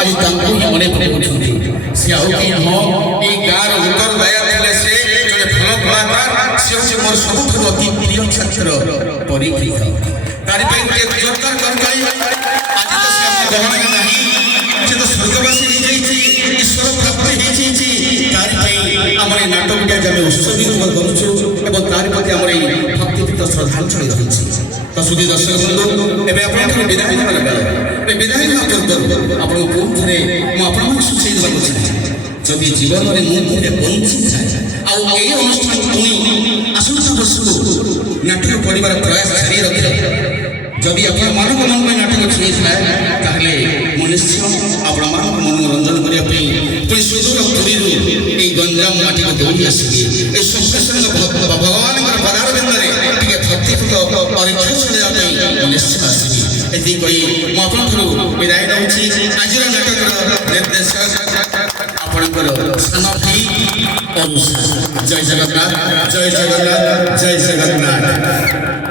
आज तांको ही मने पड़े बुझुंती से आउ कि हो ए गार उत्तर दया थिले से जने फल फलाकार से होचे मोर सबुठ अति प्रिय छात्र परीक्षा तारि पे एक जोरदार करताली आज तो से हम गहन नहीं से तो स्वर्गवासी हो जाईची ईश्वर प्राप्ति हो जाईची तारि पे हमरे नाटक के जमे उत्सवी रूप करूछु एवं तारि प्रति हमरे भक्तियुक्त श्रद्धांजलि रहिछि तो सुधी दर्शक बंधु एबे आपन विदाय होना बेला विदाय पूर्व आपन पुन थे मु आपन सूचई देबा चाहे जदि जीवन में मुझे बंची थाए आ ए अनुष्ठान पुणी आसंता वर्ष को नाटक पढ़िबार प्रयास जारी रखिले जदि अपन मानव मन में नाटक छुई थाए ताहले मनुष्य आपण मान मनोरंजन करिया पे पुणी सुदूर पुरीरू ए गंजाम माटी को दौड़ी आसी ए संग भगवान के पदार बिंदरे टिके भक्तिपूर्ण परीक्षा सुनिया पे मनुष्य आसी एति कोई मु आपन विदाय दउछि आजिर नाटक निर्देशक आपनकर सानथी अनुसार जय जगन्नाथ जय जगन्नाथ जय जगन्नाथ।